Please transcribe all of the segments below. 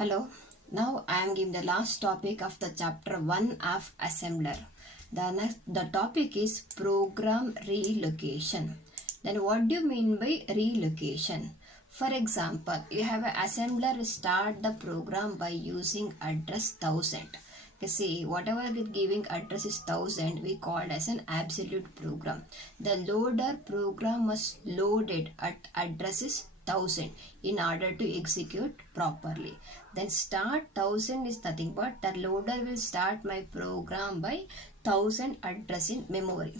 Hello, now I am giving the last topic of the chapter 1 of assembler. The topic is program relocation. Then what do you mean by relocation? For example, you have an assembler start the program by using address 1000. You see, whatever giving address is 1000, we call as an absolute program. The loader program must load it at addresses 1000 in order to execute properly. Then start 1000 is nothing but the loader will start my program by 1000 address in memory.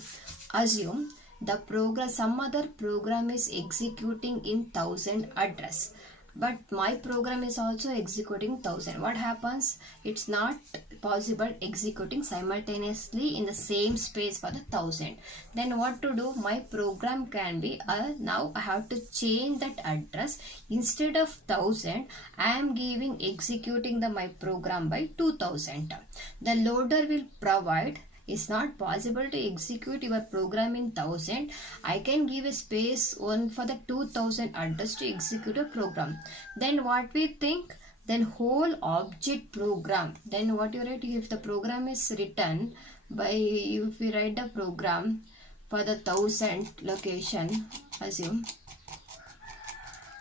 Assume the program, some other program is executing in 1000 address, but my program is also executing 1000. What happens? It's not possible executing simultaneously in the same space for the 1000. Then what to do? My program can be now I have to change that address. Instead of 1000, I am executing my program by 2000. The loader will provide. It's not possible to execute your program in 1000. I can give a space one for the 2000 address to execute a program. Then what we think? Then whole object program. Then what you write? If the program is written by, if we write the program for the 1000 location, assume,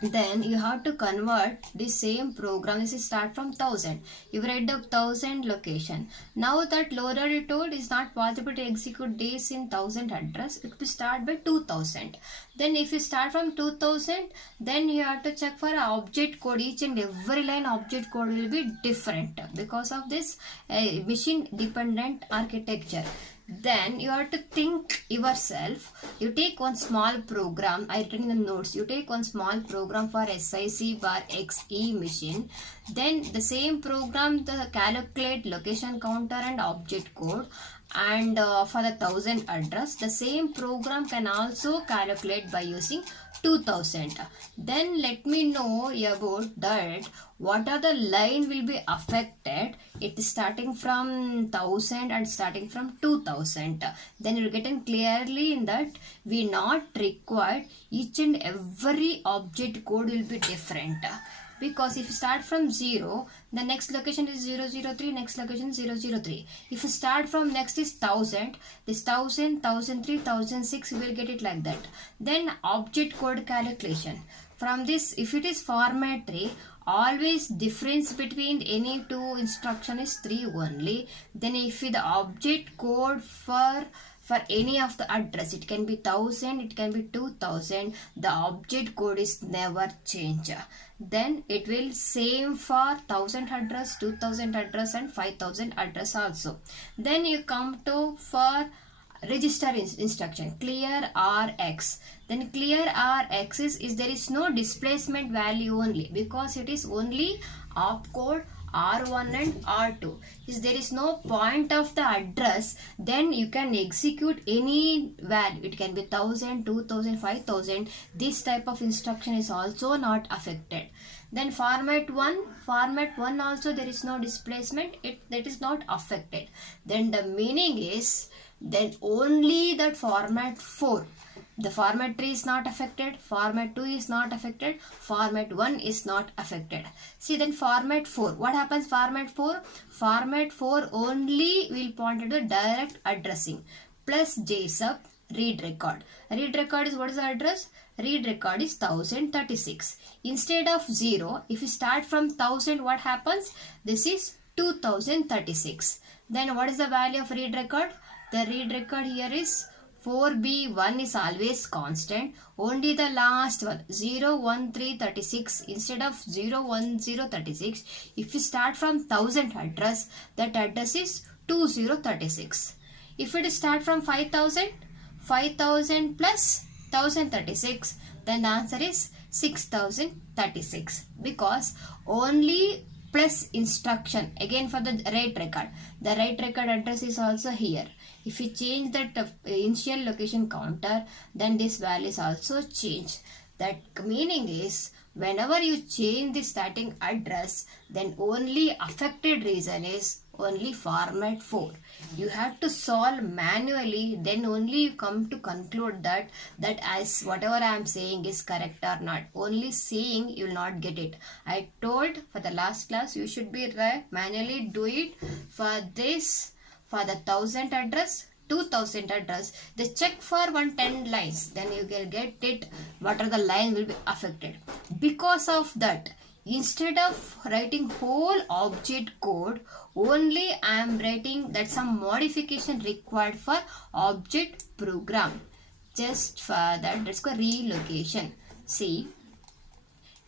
then you have to convert the same program. This is start from 1000. You write the 1000 location. Now that loader you told is not possible to execute this in 1000 address. It will start by 2000. Then if you start from 2000, then you have to check for object code. Each and every line object code will be different because of this machine dependent architecture. Then you have to think yourself. You take one small program. I written in the notes. You take one small program for SIC bar XE machine. Then the same program, the calculate location counter and object code. And for the 1000 address, the same program can also calculate by using 2000. Then let me know about that. What are the line will be affected? It is starting from 1000 and starting from 2000. Then you will get in clearly in that we not required each and every object code will be different. Because if you start from 0, the next location is 003, next location 003. If you start from next is 1000, this 1000, 1003, 1006, you will get it like that. Then object code calculation. From this, if it is format tree, always difference between any two instruction is 3 only. Then if the object code for any of the address, it can be 1000, it can be 2000, the object code is never change. Then it will same for 1000 address, 2000 address and 5000 address also. Then you come to for register instruction, clear RX. Then clear RX is there is no displacement value only, because it is only opcode R1 and R2. If there is no point of the address, then you can execute any value. It can be 1000, 2000, 5000. This type of instruction is also not affected. Then format 1 also there is no displacement. That is not affected. Then the meaning is then only that format 4. The format 3 is not affected, format 2 is not affected, format 1 is not affected. See, then format 4. What happens format 4? Format 4 only will point to the direct addressing plus JSUB read record. Read record is what is the address? Read record is 1036. Instead of 0, if you start from 1000, what happens? This is 2036. Then what is the value of read record? The read record here is 4B1 is always constant. Only the last one 01336 instead of 01036. If you start from 1000 address, that address is 2036. If it start from 5000 plus 1036, then the answer is 6036, because only plus instruction again for the write record. The write record address is also here. If you change that initial location counter, then this value is also changed. That meaning is whenever you change the starting address, then only affected region is only format 4. You have to solve manually, then only you come to conclude that as whatever I am saying is correct or not. Only saying you will not get it. I told for the last class you should be manually do it for this, for the 1000 address, 2000 address. They check for 110 lines, then you will get it what are the line will be affected. Because of that, instead of writing whole object code, only I am writing that some modification required for object program. Just for that, let's go relocation. See,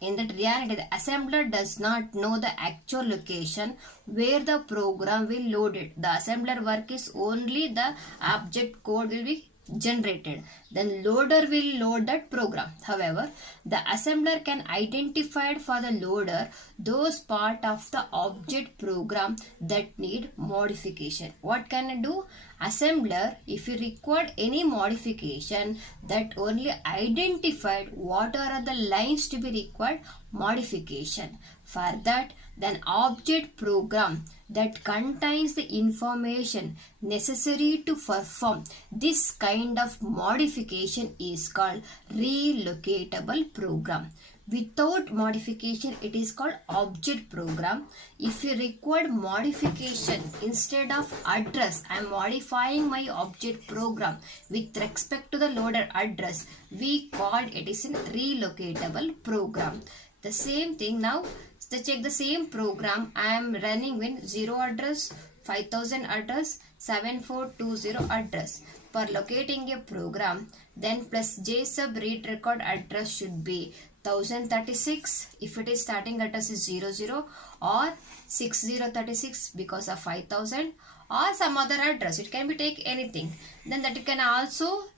in that reality, the assembler does not know the actual location where the program will load it. The assembler work is only the object code will be generated. Then loader will load that program. However, the assembler can identify for the loader those part of the object program that need modification. What can it do? Assembler, if you require any modification, that only identified what are the lines to be required modification. For that, then object program that contains the information necessary to perform this kind of modification is called relocatable program. Without modification, it is called object program. If you require modification, instead of address, I am modifying my object program with respect to the loader address. We call it is a relocatable program. The same thing now. To check the same program, I am running with 0 address, 5000 address, 7420 address. For locating a program, then plus JSub read record address should be 1036 if it is starting address is 00, or 6036 because of 5000, or some other address. It can be take anything. Then that you can also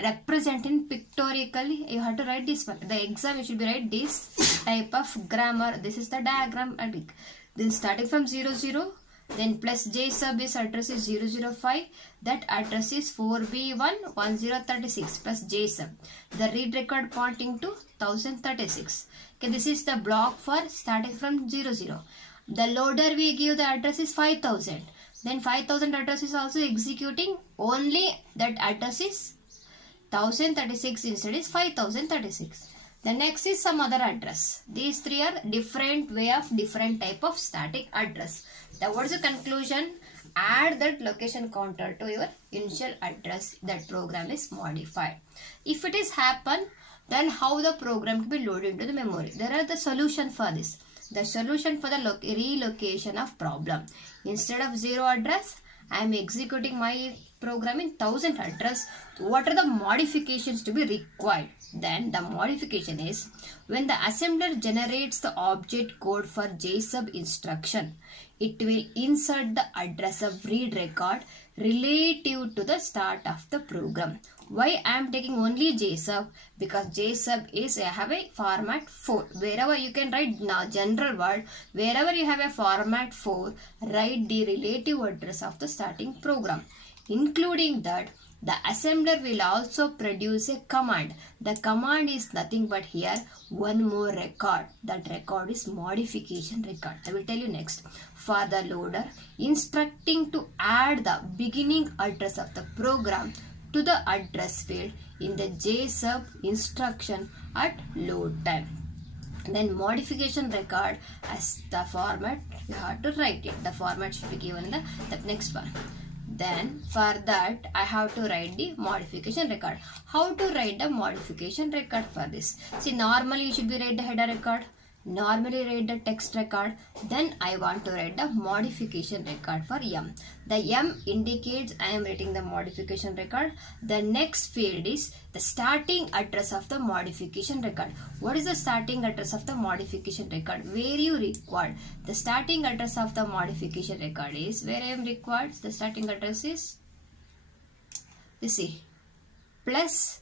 represent in pictorially. You have to write this one. The exam you should be write this type of grammar. This is the diagram. Then starting from 00, then plus J sub is address is 005. That address is 4B11036 plus J sub. The read record pointing to 1036. Okay, this is the block for starting from 00. The loader we give the address is 5000. Then 5000 address is also executing only that address is 1036 instead is 5036. The next is some other address. These three are different way of different type of static address. Now what is the conclusion? Add that location counter to your initial address. That program is modified. If it is happen, then how the program can be loaded into the memory? There are the solution for this. The solution for the relocation of problem. Instead of 0 address, I am executing my program in 1000 address. What are the modifications to be required? Then the modification is when the assembler generates the object code for JSub instruction, it will insert the address of read record relative to the start of the program. Why I am taking only JSub? Because JSub is have a format 4. Wherever you can write now general word, wherever you have a format 4, write the relative address of the starting program. Including that, the assembler will also produce a command. The command is nothing but here one more record. That record is modification record. I will tell you next. For the loader, instructing to add the beginning address of the program to the address field in the JSub instruction at load time. Then modification record as the format you have to write it. The format should be given in the next one. Then for that I have to write the modification record. How to write the modification record for this? See, normally you should be write the header record. Normally write the text record. Then I want to write the modification record for M. The M indicates I am writing the modification record. The next field is the starting address of the modification record. What is the starting address of the modification record? Where you required. The starting address of the modification record is where I am required. The starting address is, you see, plus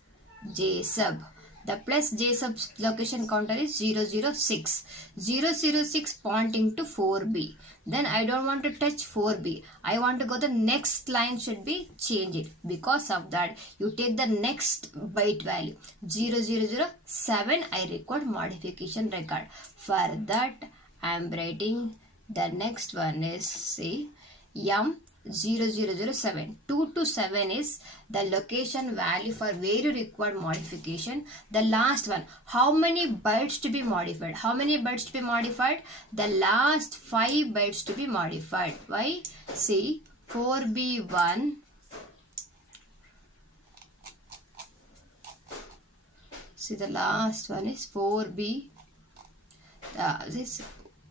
J sub. The plus J sub location counter is 006. 006 pointing to 4B. Then I don't want to touch 4B. I want to go the next line should be changed. Because of that, you take the next byte value. 0007 I record modification record. For that, I am writing the next one is, see, M0007. 2 to 7 is the location value for where you required modification. The last one, how many bytes to be modified? How many bytes to be modified? The last 5 bytes to be modified. Why? See, 4B1. See, the last one is 4B. This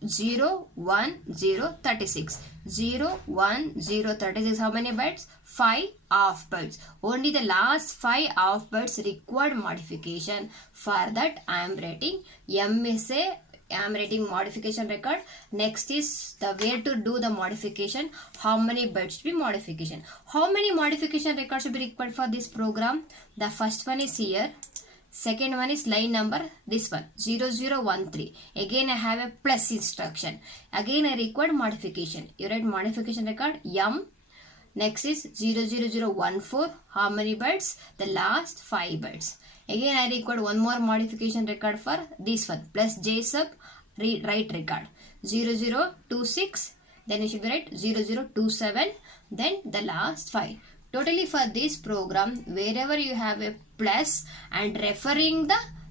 0, 1, 0, 36. 0, 1, 0, 36. How many bytes? 5 half bytes. Only the last 5 half bytes required modification. For that, I am writing MSA. I am writing modification record. Next is the where to do the modification. How many bytes to be modification? How many modification records should be required for this program? The first one is here. Second one is line number, this one, 0013. Again, I have a plus instruction. Again, I required modification. You write modification record, M. Next is 00014. How many bytes? The last 5 bytes. Again, I required one more modification record for this one, plus J sub, write record. 0026. Then you should be write 0027. Then the last 5. Totally for this program, wherever you have a plus and referring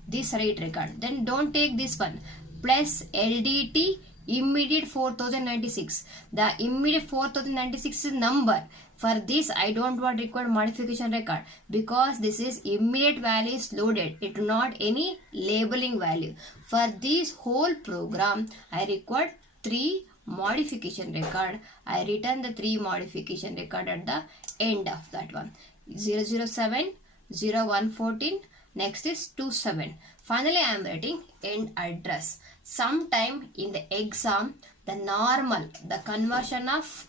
this write record, then don't take this one. Plus LDT immediate 4096. The immediate 4096 is number. For this, I don't want required modification record because this is immediate value is loaded. It not any labeling value. For this whole program, I required 3 modification record. I return the 3 modification record at the end of that one. 007, 0114, next is 27. Finally, I am writing end address. Sometime in the exam, the normal, the conversion of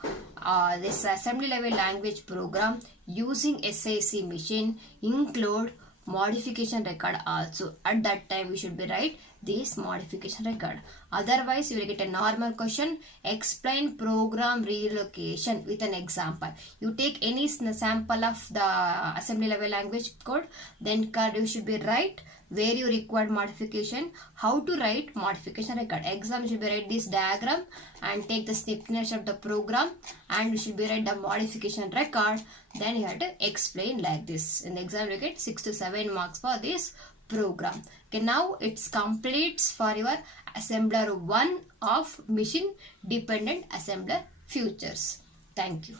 this assembly level language program using SIC machine include modification record also. At that time, we should be write this modification record. Otherwise, you will get a normal question. Explain program relocation with an example. You take any sample of the assembly level language code, then you should be write where you required modification, how to write modification record. Exam should be write this diagram and take the snippets of the program, and you should be write the modification record. Then you have to explain like this. In the exam, you get 6 to 7 marks for this program. Okay, now it's completes for your assembler 1 of machine dependent assembler futures. Thank you.